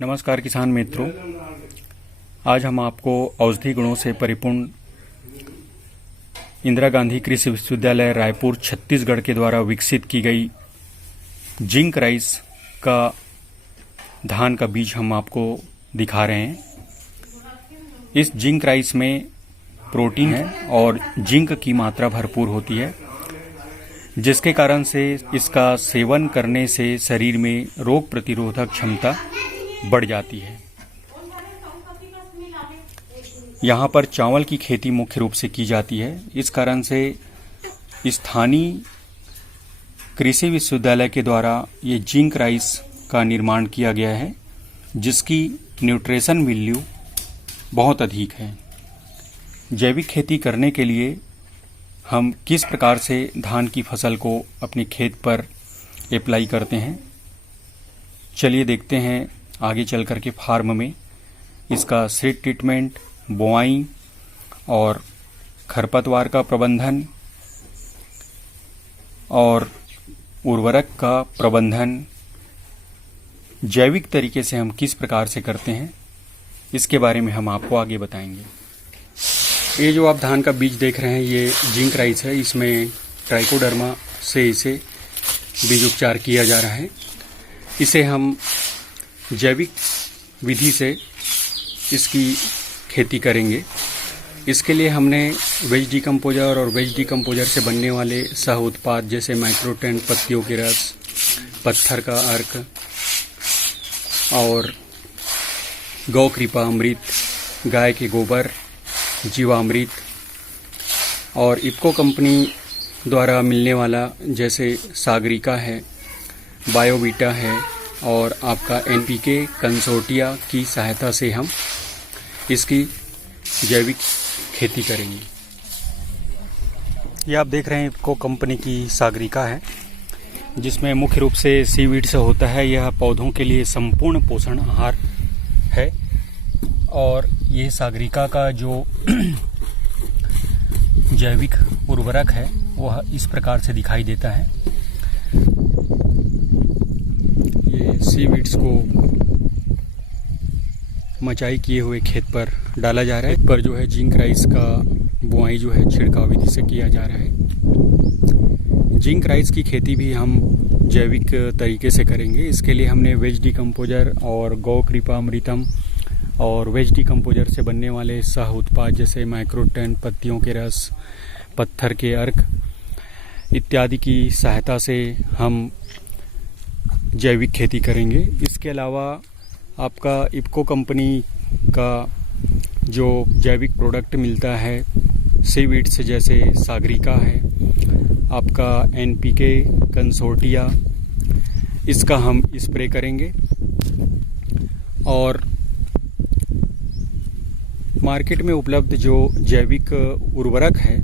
नमस्कार किसान मित्रों, आज हम आपको औषधि गुणों से परिपूर्ण इंदिरा गांधी कृषि विश्वविद्यालय रायपुर छत्तीसगढ़ के द्वारा विकसित की गई जिंक राइस का धान का बीज हम आपको दिखा रहे हैं। इस जिंक राइस में प्रोटीन है और जिंक की मात्रा भरपूर होती है, जिसके कारण से इसका सेवन करने से शरीर में रोग प्रतिरोधक क्षमता बढ़ जाती है। यहाँ पर चावल की खेती मुख्य रूप से की जाती है। इस कारण से स्थानीय कृषि विश्वविद्यालय के द्वारा ये जिंक राइस का निर्माण किया गया है, जिसकी न्यूट्रिशन वैल्यू बहुत अधिक है। जैविक खेती करने के लिए हम किस प्रकार से धान की फसल को अपने खेत पर अप्लाई करते हैं, चलिए देखते हैं। आगे चल कर के फार्म में इसका सीड ट्रीटमेंट, बुआई और खरपतवार का प्रबंधन और उर्वरक का प्रबंधन जैविक तरीके से हम किस प्रकार से करते हैं, इसके बारे में हम आपको आगे बताएंगे। ये जो आप धान का बीज देख रहे हैं, ये जिंक राइस है। इसमें ट्राइकोडर्मा से इसे बीज उपचार किया जा रहा है। इसे हम जैविक विधि से इसकी खेती करेंगे। इसके लिए हमने वेज डिकम्पोजर और वेज डिकम्पोजर से बनने वाले सह उत्पाद जैसे माइक्रोटेंट, पत्तियों के रस, पत्थर का अर्क और गौ कृपा अमृत, गाय के गोबर, जीवामृत और इफको कंपनी द्वारा मिलने वाला जैसे सागरिका है, बायोवीटा है और आपका एनपीके कंसोर्टिया की सहायता से हम इसकी जैविक खेती करेंगे। ये आप देख रहे हैं इफको कंपनी की सागरिका है, जिसमें मुख्य रूप से सीवीड से होता है। यह पौधों के लिए संपूर्ण पोषण आहार है और ये सागरिका का जो जैविक उर्वरक है वह इस प्रकार से दिखाई देता है। ये सीवीड्स को मचाई किए हुए खेत पर डाला जा रहा है। पर जो है जिंक राइस का बुआई जो है छिड़काव विधि से किया जा रहा है। जिंक राइस की खेती भी हम जैविक तरीके से करेंगे। इसके लिए हमने वेज डिकम्पोजर और गौ कृपा अमृतम और वेज डिकम्पोजर से बनने वाले सह उत्पाद जैसे माइक्रोटेंट, पत्तियों के रस, पत्थर के अर्क इत्यादि की सहायता से हम जैविक खेती करेंगे। इसके अलावा आपका इफको कंपनी का जो जैविक प्रोडक्ट मिलता है सीवीड से, जैसे सागरिका है, आपका एनपीके कंसोर्टिया, इसका हम स्प्रे करेंगे। और मार्केट में उपलब्ध जो जैविक उर्वरक है,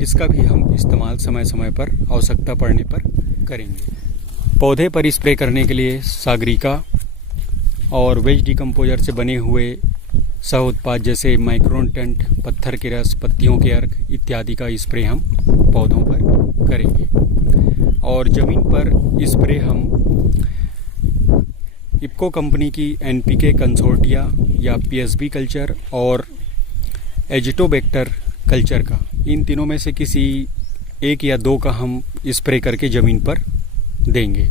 इसका भी हम इस्तेमाल समय समय पर आवश्यकता पड़ने पर करेंगे। पौधे पर स्प्रे करने के लिए सागरिका और वेज डिकम्पोजर से बने हुए सह उत्पाद जैसे माइक्रोटेंट, पत्थर के रस, पत्तियों के अर्क इत्यादि का स्प्रे हम पौधों पर करेंगे। और ज़मीन पर स्प्रे हम इफको कंपनी की एनपीके कंसोर्टिया या पीएसबी कल्चर और एजिटोबैक्टर कल्चर का, इन तीनों में से किसी एक या दो का हम स्प्रे करके ज़मीन पर देंगे।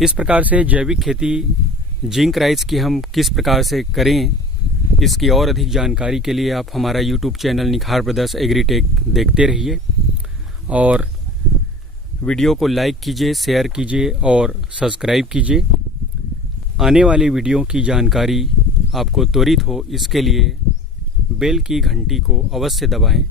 इस प्रकार से जैविक खेती जिंक राइस की हम किस प्रकार से करें, इसकी और अधिक जानकारी के लिए आप हमारा यूट्यूब चैनल निखार ब्रदर्स एग्रीटेक देखते रहिए और वीडियो को लाइक कीजिए, शेयर कीजिए और सब्सक्राइब कीजिए। आने वाली वीडियो की जानकारी आपको त्वरित हो, इसके लिए बेल की घंटी को अवश्य दबाएं